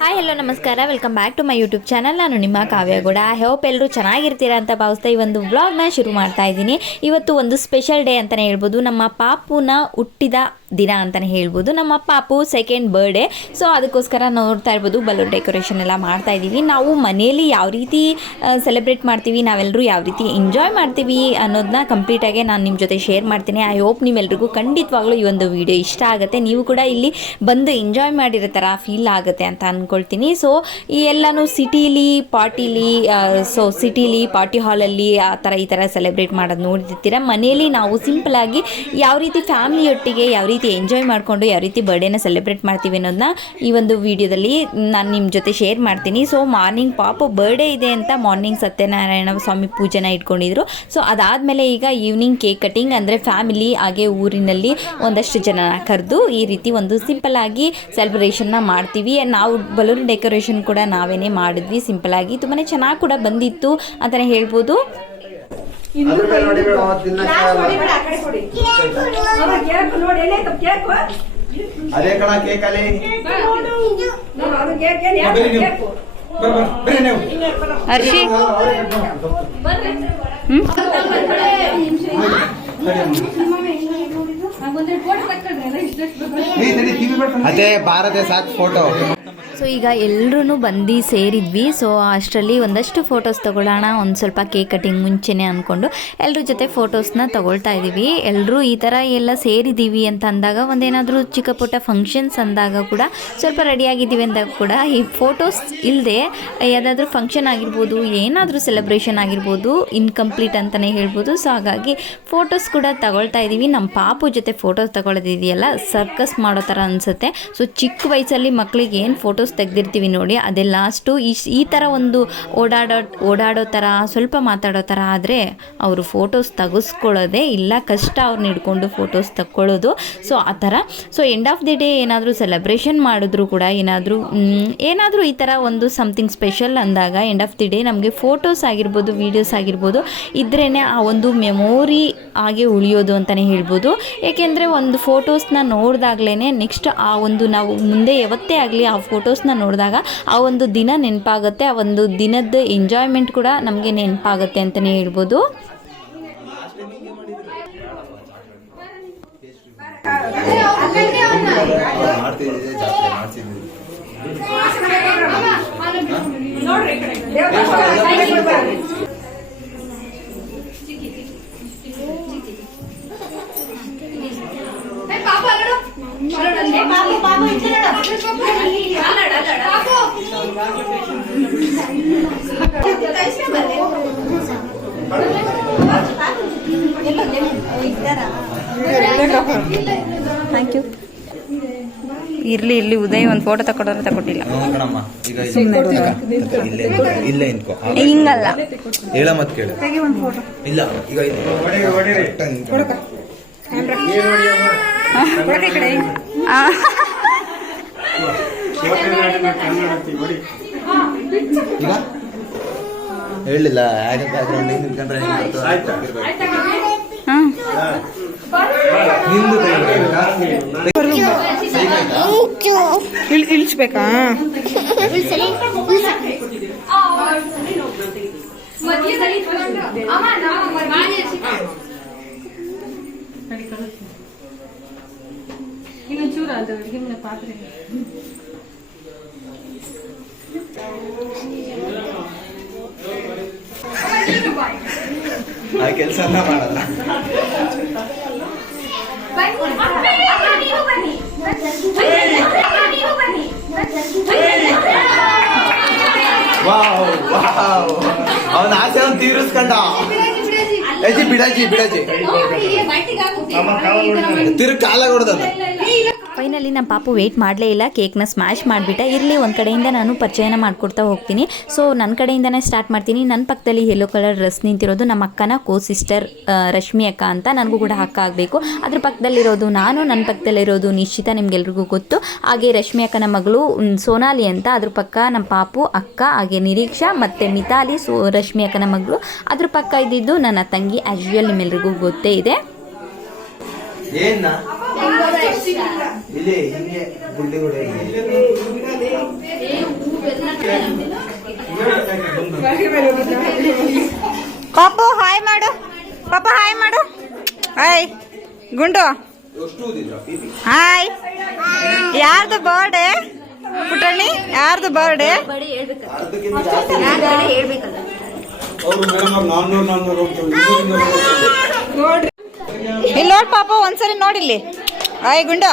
Hi hello ನಮಸ್ಕಾರ. Welcome back to my YouTube channel ನಾನು ನಿಮ್ಮ ಕಾವ್ಯಗೌಡ ಐ ಹೋಪ್ ಎಲ್ಲರೂ ಚೆನ್ನಾಗಿರ್ತೀರಾ ಅಂತ ಭಾವಿಸ್ತಾ ಈ ಒಂದು ವ್ಲಾಗ್ನ ಶುರು ಮಾಡ್ತಾ ಇದ್ದೀನಿ. ಇವತ್ತು ಒಂದು ಸ್ಪೆಷಲ್ ಡೇ ಅಂತಲೇ ಹೇಳ್ಬೋದು. ನಮ್ಮ ಪಾಪುನ ಹುಟ್ಟಿದ ದಿನ ಅಂತಲೇ ಹೇಳ್ಬೋದು. ನಮ್ಮ ಪಾಪು ಸೆಕೆಂಡ್ ಬರ್ಡೇ ಸೊ ಅದಕ್ಕೋಸ್ಕರ ನೋಡ್ತಾ ಇರ್ಬೋದು ಬಲೂನ್ ಡೆಕೋರೇಷನ್ ಎಲ್ಲ ಮಾಡ್ತಾ ಇದ್ದೀವಿ. ನಾವು ಮನೆಯಲ್ಲಿ ಯಾವ ರೀತಿ ಸೆಲೆಬ್ರೇಟ್ ಮಾಡ್ತೀವಿ ನಾವೆಲ್ಲರೂ ಯಾವ ರೀತಿ ಎಂಜಾಯ್ ಮಾಡ್ತೀವಿ ಅನ್ನೋದನ್ನ ಕಂಪ್ಲೀಟಾಗಿ ನಾನು ನಿಮ್ಮ ಜೊತೆ ಶೇರ್ ಮಾಡ್ತೀನಿ. ಐ ಹೋಪ್ ನಿಮ್ಮೆಲ್ರಿಗೂ ಖಂಡಿತವಾಗ್ಲೂ ಈ ಒಂದು ವಿಡಿಯೋ ಇಷ್ಟ ಆಗುತ್ತೆ. ನೀವು ಕೂಡ ಇಲ್ಲಿ ಬಂದು ಎಂಜಾಯ್ ಮಾಡಿರೋ ಥರ ಫೀಲ್ ಆಗುತ್ತೆ ಅಂತ ಅಂದ್ಕೊಳ್ತೀನಿ ಸೊ ಈ ಎಲ್ಲನೂ ಸಿಟೀಲಿ ಪಾರ್ಟಿಲಿ ಸೊ ಸಿಟೀಲಿ ಪಾರ್ಟಿ ಹಾಲಲ್ಲಿ ಆ ಥರ ಈ ಥರ ಸೆಲೆಬ್ರೇಟ್ ಮಾಡೋದು ನೋಡಿರ್ತೀರ ಮನೆಯಲ್ಲಿ ನಾವು ಸಿಂಪಲಾಗಿ ಯಾವ ರೀತಿ ಫ್ಯಾಮಿಲಿಯೊಟ್ಟಿಗೆ ಯಾವ ರೀತಿ ಎಂಜಾಯ್ ಮಾಡಿಕೊಂಡು ಯಾವ ರೀತಿ ಬರ್ಡೇನ ಸೆಲೆಬ್ರೇಟ್ ಮಾಡ್ತೀವಿ ಅನ್ನೋದನ್ನ ಈ ಒಂದು ವಿಡಿಯೋದಲ್ಲಿ ನಾನು ನಿಮ್ಮ ಜೊತೆ ಶೇರ್ ಮಾಡ್ತೀನಿ. ಸೊ ಮಾರ್ನಿಂಗ್ ಪಾಪ ಬರ್ಡೇ ಇದೆ ಅಂತ ಮಾರ್ನಿಂಗ್ ಸತ್ಯನಾರಾಯಣ ಸ್ವಾಮಿ ಪೂಜೆನ ಇಟ್ಕೊಂಡಿದ್ರು. ಸೊ ಅದಾದಮೇಲೆ ಈಗ ಈವ್ನಿಂಗ್ ಕೇಕ್ ಕಟಿಂಗ್ ಅಂದರೆ ಫ್ಯಾಮಿಲಿ ಹಾಗೆ ಊರಿನಲ್ಲಿ ಒಂದಷ್ಟು ಜನ ಕರೆದು ಈ ರೀತಿ ಒಂದು ಸಿಂಪಲ್ ಆಗಿ ಸೆಲೆಬ್ರೇಷನ್ನ ಮಾಡ್ತೀವಿ. ನಾವು ಬಲೂನ್ ಡೆಕೋರೇಷನ್ ಕೂಡ ನಾವೇನೇ ಮಾಡಿದ್ವಿ. ಸಿಂಪಲ್ ಆಗಿ ತುಂಬಾ ಚೆನ್ನಾಗಿ ಕೂಡ ಬಂದಿತ್ತು ಅಂತಲೇ ಹೇಳ್ಬೋದು. ಅದ್ರ ಮೇಲೆ ನೋಡಿ ಮೇಡಮ್ ಅವತ್ತು ತಿನ್ನಕ್ಕೆ ಅದೇ ಕಣ ಕೇಕ್ ಅಲ್ಲಿ ಹರ್ಷಿ. ಅದೇ ಭಾರತ ಸಾಕ್ ಫೋಟೋ ಸೊ ಈಗ ಎಲ್ಲರೂ ಬಂದು ಸೇರಿದ್ವಿ. ಸೊ ಅಷ್ಟರಲ್ಲಿ ಒಂದಷ್ಟು ಫೋಟೋಸ್ ತಗೊಳ್ಳೋಣ. ಒಂದು ಸ್ವಲ್ಪ ಕೇಕ್ ಕಟಿಂಗ್ ಮುಂಚೆನೇ ಅಂದ್ಕೊಂಡು ಎಲ್ಲರ ಜೊತೆ ಫೋಟೋಸ್ನ ತಗೊಳ್ತಾ ಇದ್ದೀವಿ ಎಲ್ಲರೂ ಈ ಥರ ಎಲ್ಲ ಸೇರಿದ್ದೀವಿ ಅಂತ ಅಂದಾಗ ಒಂದೇನಾದರೂ ಚಿಕ್ಕ ಪುಟ್ಟ ಫಂಕ್ಷನ್ಸ್ ಅಂದಾಗ ಕೂಡ ಸ್ವಲ್ಪ ರೆಡಿಯಾಗಿದ್ದೀವಿ ಅಂದಾಗ ಕೂಡ ಈ ಫೋಟೋಸ್ ಇಲ್ಲದೆ ಯಾವುದಾದ್ರೂ ಫಂಕ್ಷನ್ ಆಗಿರ್ಬೋದು, ಏನಾದರೂ ಸೆಲೆಬ್ರೇಷನ್ ಆಗಿರ್ಬೋದು ಇನ್ಕಂಪ್ಲೀಟ್ ಅಂತಲೇ ಹೇಳ್ಬೋದು. ಸೊ ಹಾಗಾಗಿ ಫೋಟೋಸ್ ಕೂಡ ತಗೊಳ್ತಾ ಇದ್ದೀವಿ ನಮ್ಮ ಪಾಪು ಜೊತೆ ಫೋಟೋಸ್ ತಗೊಳ್ಳೋದಿದೆಯಲ್ಲ ಸರ್ಕಸ್ ಮಾಡೋ ಥರ ಅನಿಸುತ್ತೆ. ಸೊ ಚಿಕ್ಕ ವಯಸ್ಸಲ್ಲಿ ಮಕ್ಕಳಿಗೆ ಏನು ಫೋಟೋಸ್ ತೆಗ್ದಿರ್ತೀವಿ ನೋಡಿ, ಅದೇ ಲಾಸ್ಟು ಈ ಥರ ಒಂದು ಓಡಾಡೋ ಓಡಾಡೋ ಥರ, ಸ್ವಲ್ಪ ಮಾತಾಡೋ ಥರ ಆದರೆ ಅವರು ಫೋಟೋಸ್ ತೆಗೆಸ್ಕೊಳ್ಳೋದೇ ಇಲ್ಲ, ಕಷ್ಟ ಅವ್ರನ್ನ ಹಿಡ್ಕೊಂಡು ಫೋಟೋಸ್ ತಕ್ಕೊಳ್ಳೋದು. ಸೊ, ಆ ಥರ. So end of the day ಏನಾದರೂ ಸೆಲೆಬ್ರೇಷನ್ ಮಾಡಿದ್ರು ಕೂಡ ಏನಾದರೂ ಏನಾದರೂ ಈ ಥರ ಒಂದು ಸಮಥಿಂಗ್ ಸ್ಪೆಷಲ್ ಅಂದಾಗ ಎಂಡ್ ಆಫ್ ದಿ ಡೇ ನಮಗೆ ಫೋಟೋಸ್ ಆಗಿರ್ಬೋದು ವೀಡಿಯೋಸ್ ಆಗಿರ್ಬೋದು ಇದ್ರೇ ಆ ಒಂದು ಮೆಮೊರಿ ಹಾಗೆ ಉಳಿಯೋದು ಅಂತಲೇ ಹೇಳ್ಬೋದು. ಏಕೆಂದರೆ ಒಂದು ಫೋಟೋಸ್ನ ನೋಡಿದಾಗ್ಲೇ ನೆಕ್ಸ್ಟ್ ಆ ಒಂದು ನಾವು ಮುಂದೆ ಯಾವತ್ತೇ ಆಗಲಿ ಆ ನೋಡಿದಾಗ ಆ ಒಂದು ದಿನ ನೆನಪಾಗುತ್ತೆ, ಆ ಒಂದು ದಿನದ ಎಂಜಾಯ್ಮೆಂಟ್ ಕೂಡ ನಮಗೆ ನೆನಪಾಗುತ್ತೆ ಅಂತಲೇ ಹೇಳ್ಬೋದು. ಪಾಪ ಪಾಪ ಥ್ಯಾಂಕ್ ಯು ಇರ್ಲಿ ಇರ್ಲಿ ಉದಯ್ ಒಂದು ಫೋಟೋ ತಕೊಡೋರು ತಕೊಟ್ಟಿಲ್ಲ. ಇಲ್ಲೇ ಇಲ್ಲೇ ಹಿಂಗಲ್ಲ. ಹೇಳ ಮತ್ ಕೇಳು. ಇಲ್ಲ ಈಗ ಇದು. ಕರೆಕ್ಟ್ ಆಗಿ ನಿಂತ್ಕೊ. ಈಗ ಹೇಳಿಲ್ಲ ಯಾಕೆ ಬ್ಯಾಕ್ಗ್ರೌಂಡ್ ನಿಂತ್ಕೊಂಡ್ರೆ ಹೆಂಗ್ ಮಾಡ್ತಾರೆ? ಹಾಂ ನಿಂದು ತೆಗಿಬೇಕಾ? ಇಳ್ ಇಳಿಸ್ಬೇಕಾ ಆ ಕೆಲಸ ಮಾಡಲ್ಲ. Wow wow. ಅವನ ಆಸೆ ಅವ್ನು ತೀರಿಸ್ಕೊಂಡ. ಬಿಡಾಜಿ ಬಿಡಾಜಿ. ತಿರು ತಿರುಗಿ ಕಾಲ ಕೊಡ್ದಲ್ಲ ಫೈನಲಿ ನಮ್ಮ ಪಾಪು ವೆಯ್ಟ್ ಮಾಡಲೇ ಇಲ್ಲ. ಕೇಕ್ನ ಸ್ಮ್ಯಾಶ್ ಮಾಡಿಬಿಟ್ಟೆ ಇರಲಿ ಒಂದು ಕಡೆಯಿಂದ ನಾನು ಪರಿಚಯನ ಮಾಡ್ಕೊಡ್ತಾ ಹೋಗ್ತೀನಿ. ಸೊ ನನ್ನ ಕಡೆಯಿಂದನೇ ಸ್ಟಾರ್ಟ್ ಮಾಡ್ತೀನಿ. ನನ್ನ ಪಕ್ಕದಲ್ಲಿ ಯೆಲ್ಲೋ ಕಲರ್ ಡ್ರೆಸ್ ನಿಂತಿರೋದು ನಮ್ಮ ಅಕ್ಕನ ಕೋ ಸಿಸ್ಟರ್ ರಶ್ಮಿ ಅಕ್ಕ ಅಂತ ನನಗೂ ಕೂಡ ಅಕ್ಕ ಆಗಬೇಕು. ಅದ್ರ ಪಕ್ಕದಲ್ಲಿರೋದು ನಾನು ನನ್ನ ಪಕ್ಕದಲ್ಲಿರೋದು ನಿಶ್ಚಿತ ನಿಮಗೆಲ್ರಿಗೂ ಗೊತ್ತು. ಹಾಗೆ ರಶ್ಮಿ ಅಕ್ಕನ ಮಗಳು ಸೋನಾಲಿ ಅಂತ ಅದ್ರ ಪಕ್ಕ ನಮ್ಮ ಪಾಪು ಅಕ್ಕ ಹಾಗೆ ನಿರೀಕ್ಷಾ ಮತ್ತು ಮಿತಾಲಿ ಸೋ ರಶ್ಮಿ ಅಕ್ಕನ ಮಗಳು. ಅದ್ರ ಪಕ್ಕ ಇದ್ದಿದ್ದು ನನ್ನ ತಂಗಿ ಆ್ಯಸ್ ಯೂಶುವಲ್ ನಿಮ್ಮೆಲ್ರಿಗೂ ಗೊತ್ತೇ ಇದೆ. ಏನ್ನ ಇಲ್ಲಿ ಹಿಂಗೆ ಪಾಪು ಹಾಯ್ ಮಾಡು. ಪಾಪ ಹಾಯ್ ಮಾಡು. ಹಾಯ್. ಗುಂಡು. ಹಾಯ್. ಯಾರ್ದು ಬರ್ಡೇ ಪುಟಣಿ ಯಾರ್ದು ಬರ್ಡೇ ಇಲ್ಲಿ ನೋಡ್ ಪಾಪ ಒಂದ್ಸರಿ ನೋಡಿಲ್ಲಿ hi Gundu.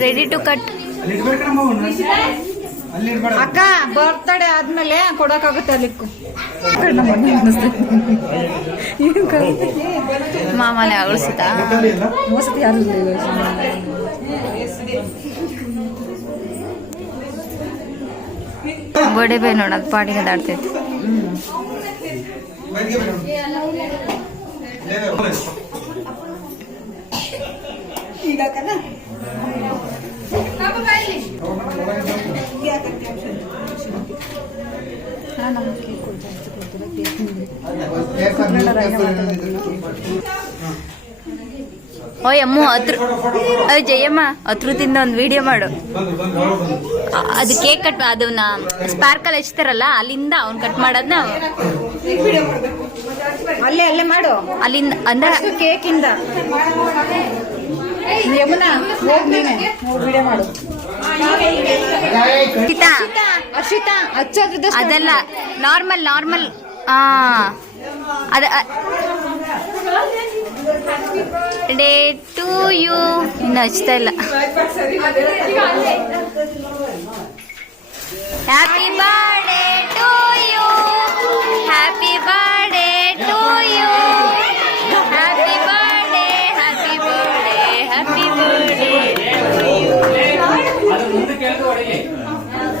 Ready to cut ಅಕ್ಕ ಬರ್ತ್ಡೇ ಆದ್ಮೇಲೆ ಕೊಡಕ್ಕಾಗುತ್ತೆ ಅಲ್ಲಿಕ್ಕು. ಮಾಮಲೆ ಅಳಿಸುತ್ತಾ ಮೋಸ್ತಿ ಯಾರು ಗೋಡೆ ಬೈ ನೋಡೋದು ಪಾಟಿಗೆ ದಾಡ್ತೈತಿ ಓಯ್ ಅಮ್ಮ ಹತ್ರ ಓಯ್ ಜಯಮ್ಮ ಹತ್ರದಿಂದ ಒಂದು ವಿಡಿಯೋ ಮಾಡು. ಅದು ಕೇಕ್ ಕಟ್ ಅದನ್ನ ಸ್ಪಾರ್ಕಲ್ ಹಚ್ತಾರಲ್ಲ ಅಲ್ಲಿಂದ ಅವ್ನ್ ಕಟ್ ಮಾಡದ್ನ ಅಲ್ಲೇ ಅಲ್ಲೇ ಮಾಡು. ಅಲ್ಲಿಂದ ಅಂದ್ರೆ ಕೇಕ್ ಇಂದ. ಯಮುನಾ ಹೋಗ್ ವಿಡಿಯೋ ಮಾಡು ಗೀತಾ, ಅರ್ಷಿತಾ ಹಚ್ಚೋದ್ರದ್ದು ಅದೆಲ್ಲ ನಾರ್ಮಲ್ ನಾರ್ಮಲ್ ಹಾ ಅದ ಡೇ ಟು ಯು ಇನ್ನು ಹಚ್ತಾ ಇಲ್ಲ happy birthday to you happy birthday to you happy birthday happy birthday happy birthday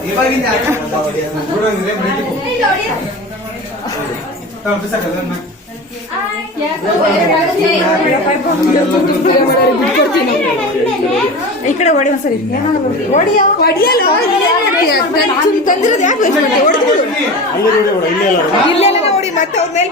ಇವಾಗಿಂದ ಈ ಕಡೆ ಹೊಡಿ ಒಂದ್ಸರಿ ಹೊಡಿಯ ಹೊಡಿಯಲ್ಲ ತಂದಿರೋದು ಯಾಕೆ waste ಮಾಡ್ತೀಯ? ಹೊಡ್ದ್ಬಿಡು. ಇಲ್ಲೆಲ್ಲ ಹೊಡಿ ಮತ್ತೆ ಅವ್ರ ಮೇಲೆ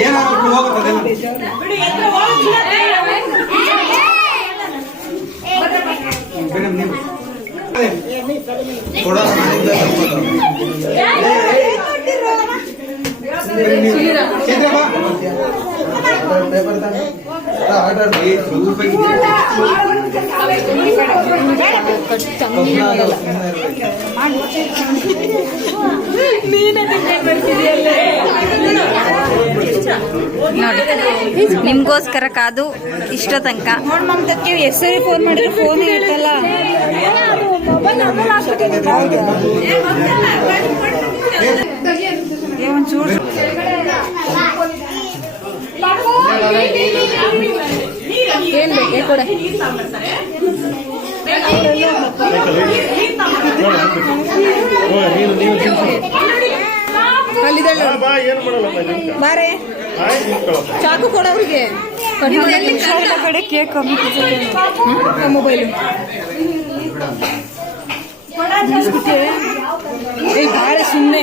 ಏನಾದ್ರು ಹೋಗುತ್ತದೆ ಮೇಡಮ್ ನೀವು. ನೋಡಿ ನಿಮ್ಗೋಸ್ಕರ ಕಾದು ಇಷ್ಟ ತನಕ. ಹೆಸರು ಫೋನ್ ಮಾಡಿದ್ರೆ ಫೋನ್ ಏ, ಒಂಚೂರು. ಏನ್ ಬೇಕು ಕೊಡ ಚಾಕು? ಕೊಡ ಅವ್ರಿಗೆ ಕಡೆ ಕೇಕ್ ಮೊಬೈಲ್ ಏ? ಭಾಳ ಸುಮ್ಮನೆ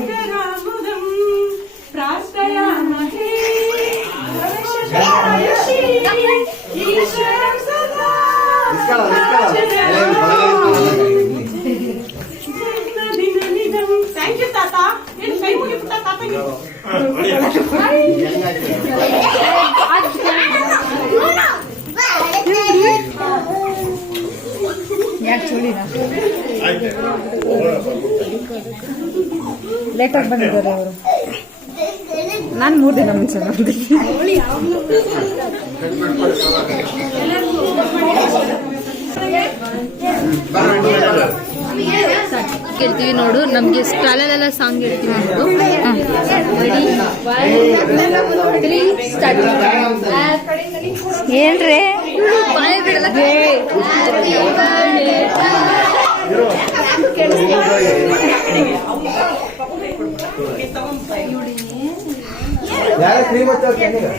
ಲೇಟಾಗಿ ಬಂದಿದ್ದಾರೆ ಅವರು ನಾನು ಮೂರು ದಿನ ಮುಂಚೆ ಬಂದಿದ್ದೆ ಕೇಳ್ತೀವಿ ನೋಡು ನಮ್ಗೆ ಸ್ಟಾಲಲ್ಲೆಲ್ಲ ಸಾಂಗ್ ಹೇಳ್ತೀವಿ ನೋಡು. ಸ್ಟಾರ್ಟ್ ಏನ್ರಿ ಬಾಯ್ ಬಿಡಲ್ಲ ಯಾರ ಕ್ರೀಮ್ ಹಚ್ಚೋರು ಕಣ್ಣಿಗೆ?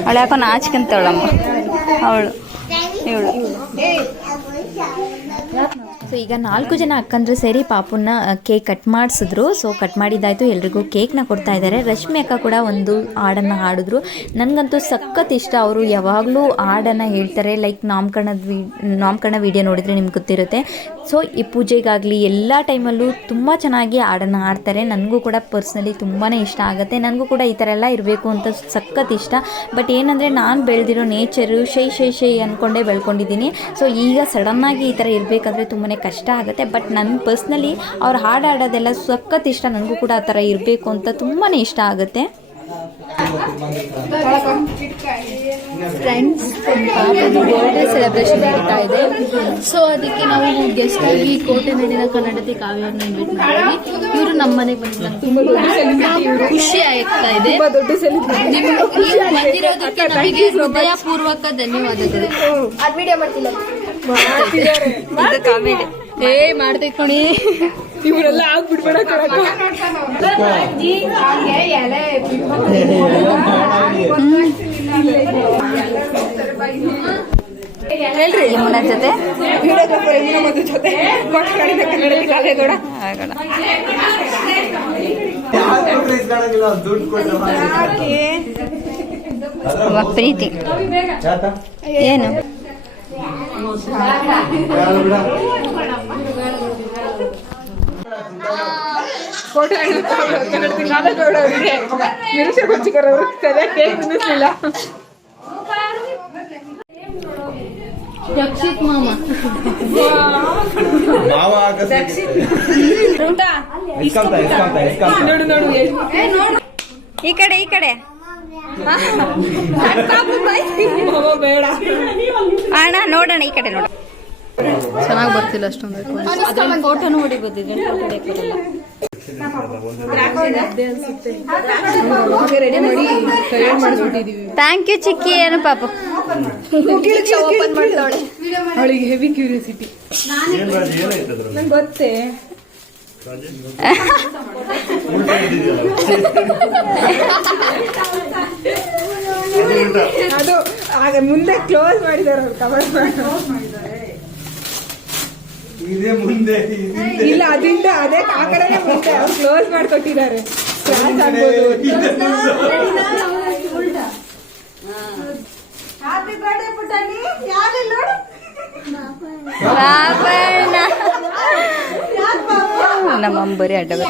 ಅವಳು ಯಾಕೋ ನಾಚ್ಕೊಂತವಳಮ್ಮ ಅವಳು ಇವಳು ಸೊ ಈಗ ನಾಲ್ಕು ಜನ ಅಕ್ಕಂದ್ರು ಸೇರಿ ಪಾಪುನ ಕೇಕ್ ಕಟ್ ಮಾಡಿಸಿದ್ರು. ಸೊ ಕಟ್ ಮಾಡಿದ್ದಾಯ್ತು. ಎಲ್ರಿಗೂ ಕೇಕ್ನ ಕೊಡ್ತಾ ಇದ್ದಾರೆ ರಶ್ಮಿ ಅಕ್ಕ ಕೂಡ ಒಂದು ಹಾಡನ್ನು ಹಾಡಿದ್ರು. ನನಗಂತೂ ಸಖತ್ ಇಷ್ಟ. ಅವರು ಯಾವಾಗಲೂ ಹಾಡನ್ನು ಹೇಳ್ತಾರೆ. ಲೈಕ್ ನಾಮಕರಣದ ವಿ, ನಾಮಕರಣ ವಿಡಿಯೋ ನೋಡಿದರೆ ನಿಮ್ಗೆ ಗೊತ್ತಿರುತ್ತೆ. ಸೊ ಈ ಪೂಜೆಗಾಗಲಿ ಎಲ್ಲ ಟೈಮಲ್ಲೂ ತುಂಬ ಚೆನ್ನಾಗಿ ಹಾಡನ್ನು ಹಾಡ್ತಾರೆ. ನನಗೂ ಕೂಡ ಪರ್ಸ್ನಲಿ ತುಂಬಾ ಇಷ್ಟ ಆಗುತ್ತೆ. ನನಗೂ ಕೂಡ ಈ ಥರ ಎಲ್ಲ ಇರಬೇಕು ಅಂತ ಸಖತ್ ಇಷ್ಟ. ಬಟ್ ಏನಂದರೆ, ನಾನು ಬೆಳೆದಿರೋ ನೇಚರು ಶೈ ಶೈ ಶೈ ಅಂದ್ಕೊಂಡೇ ಬೆಳ್ಕೊಂಡಿದ್ದೀನಿ. ಸೊ ಈಗ ಸಡನ್ನಾಗಿ ಈ ಥರ ಇರಬೇಕಾದ್ರೆ ತುಂಬಾ ಕಷ್ಟ ಆಗುತ್ತೆ. ಬಟ್ ನನ್ನ ಪರ್ಸ್ನಲಿ ಅವ್ರು ಹಾಡು ಹಾಡೋದೆಲ್ಲ ಸಖತ್ ಇಷ್ಟ. ನನಗೂ ಕೂಡ ಆ ಥರ ಇರಬೇಕು ಅಂತ ತುಂಬಾ ಇಷ್ಟ ಆಗುತ್ತೆ. ಫ್ರೆಂಡ್ಸ್ ಬರ್ಡೇ ಸೆಲೆಬ್ರೇಷನ್ ನಡೀತಾ ಇದೆ. ಸೊ ಅದಕ್ಕೆ ನಾವು ಗೆಸ್ಟ್ ಆಗಿ ಕೋಟೆ ನಾಡಿನ ಕನ್ನಡತಿ ಕಾವ್ಯವನ್ನು ಇನ್ವೈಟ್ ಮಾಡಿದ್ವಿ ಇವರು ನಮ್ಮ ಮನೆಗೆ ಬಂದಿದ್ದಾರೆ ಖುಷಿ ಆಗ್ತಾ ಇದೆ. ಬಂದಿರೋದಕ್ಕೆ ನಮಗೆ ಹೃದಯ ಪೂರ್ವಕ ಧನ್ಯವಾದಗಳು. ಏ ಮಾಡ್ತೈತ್ ಕೊಣಿ ಇವರೆಲ್ಲ ಆಗ್ಬಿಡ್ಬೇಡ ಕಣಕ್ಕ. ಹೇಳ್ರಿ ನಿಮ್ಮ ಜೊತೆ ವಿಡಿಯೋಗ್ರಾಫರ್ ಜೊತೆ ಆಗೋಣ. ಪ್ರೀತಿ? ಏನು? ಫೋಟೋ ಅವರು ಸರಿಯಾಗಿ ಕೇಕ್ ತಿನ್ನಿಸ್ಲಿಲ್ಲ ರಕ್ಷಿತ್ ಮಾಮ ನೋಡು ನೋಡು ಈ ಕಡೆ ಈ ಕಡೆ. ಬೇಡ. ಅಣ್ಣ ನೋಡೋಣ ಈ ಕಡೆ ನೋಡೋಣ. ಚೆನ್ನಾಗಿ ಬರ್ತಿಲ್ಲ ಅಷ್ಟೊಂದು ಫೋಟೋನು ಹೊಡಿಬೋದು ರೆಡಿ ಮಾಡಿ ತಯಾರು ಮಾಡಿಸ್ಬಿಟ್ಟಿದೀವಿ ಥ್ಯಾಂಕ್ ಯು ಚಿಕ್ಕಿ ಏನು ಪಾಪ. ಅವಳಿಗೆ ಹೆವಿ ಕ್ಯೂರಿಯಾಸಿಟಿ ಗೊತ್ತೇ. ಅದು ಆಗ ಮುಂದೆ ಕ್ಲೋಸ್ ಮಾಡಿದಾರ ಅವ್ರು ಕವರ್ ಮಾಡಿದ್ದಾರೆ ಇದೇ ಮುಂದೆ ಇಲ್ಲ ಅದಿಂದ ಅದೇ ಆ ಕಡೆನೇ ಮುಂದೆ ಅವ್ರು ಕ್ಲೋಸ್ ಮಾಡ್ಕೊಟ್ಟಿದ್ದಾರೆ. ಕ್ಲಾಸ್ ಆಗ್ಬೋದು. ನೋಡು ಮುಂದೆ. ಪಾಪಣ್ಣ ನಮ್ಮ ಅಂಬರಿ ಅಡ್ಡವ.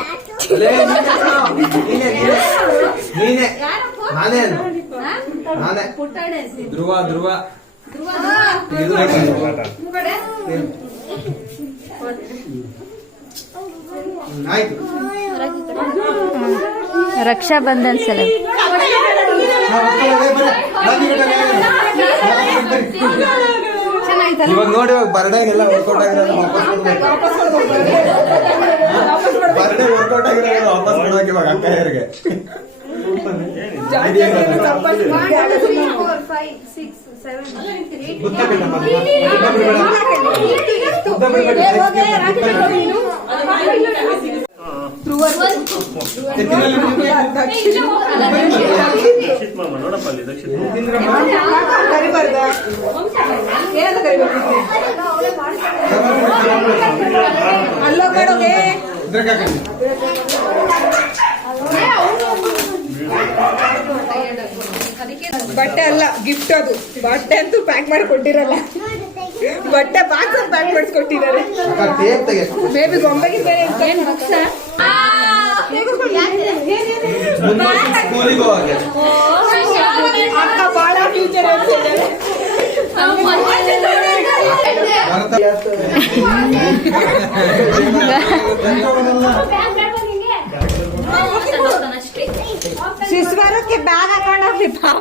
ಧ್ರುವ ಧ್ರುವ. ರಕ್ಷಾ ಬಂಧನ್ ಸಲ. ಇವಾಗ ನೋಡಿ ಇವಾಗ ಬರ್ಡೇಗೆಲ್ಲ ವರ್ಕೌಟ್ ಆಗಿರೋದು ಬರ್ಡೇ ವರ್ಕೌಟ್ ಆಗಿರೋದು ವಾಪಸ್ ಕೊಡ್ಬೇಕು ಇವಾಗ ಅಕ್ಕಯ್ಯರಿಗೆ ಬುದ್ಧ ಬಿಡಮ್ಮ. ಅಲ್ಲೋ ಕಡೋಗೆ ಹಾಕಿ. ಬಟ್ಟೆ ಅಲ್ಲ ಗಿಫ್ಟ್ ಅದು ಬಟ್ಟೆ ಅಂತೂ ಪ್ಯಾಕ್ ಮಾಡಿ ಕೊಟ್ಟಿರಲ್ಲ ಬಟ್ಟೆ ಬಾಕ್ಸ್ ಪ್ಯಾಕ್ ಮಾಡಿಸ್ಕೊಟ್ಟಿದ್ದಾರೆ ಬೇಬಿ ಟೇಪ್ ಬೇರೆ ಬೇಬಿ ಗೊಂಬೆಗೆ ಬೇರೆ ಏನ್ ಬುಕ್ಸ ಮುಂದೆ ಸ್ಕೂಲಿಗೆ ಹೋಗಿ ಅಕ್ಕ ಬಾಳ ಫ್ಯೂಚರ್ ಶಿಸ್ವರಕ್ಕೆ ಬ್ಯಾಗ್ ಹಾಕೊಂಡೋಗ್ಲಿ ಪಾಪ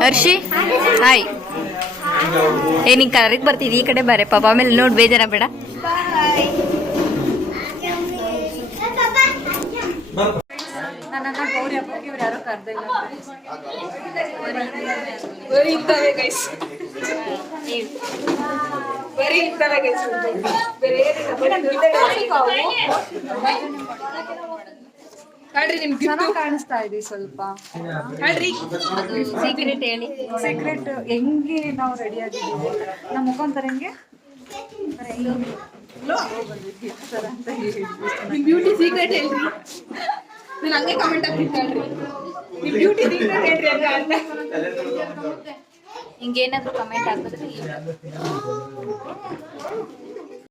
ಹರ್ಷಿ ಹಾಯ್. ಏ ನೀನ್ ಕಲರಿಗೆ ಬರ್ತಿದ್ದಿ ಈ ಕಡೆ ಬರೆ. ಪಾಪ ಆಮೇಲೆ ನೋಡಿ ಬೇಜಾರ ಬೇಡ. ಬರೀ ನಿಮ್ ಕಾಣಿಸ್ತಾ ಇದೆ ಸ್ವಲ್ಪ. ಸೀಕ್ರೆಟ್ ಹೇಳಿ. ಸೀಕ್ರೆಟ್ ಹೆಂಗೆ ನಾವು ರೆಡಿ ಆಗಿದ್ದೀವಿ? ನಮ್ಮ ಮುಖಾಂತರ ಹೆಂಗೆ? ಬ್ಯೂಟಿ ಸೀಕ್ರೆಟ್ ಹೇಳ್ರಿ. ನಾನು ಹಂಗೆ ಕಮೆಂಟ್ ಆಗ್ತಿದ್ದಾಳ್ರಿ ನಿಮ್ ಬ್ಯೂಟಿ ಸೀಕ್ರೆಟ್ ಹೇಳ್ರಿ ಅಂತ ಹಿಂಗೇನಾದ್ರು ಕಮೆಂಟ್ ಹಾಕಿದ್ರೆ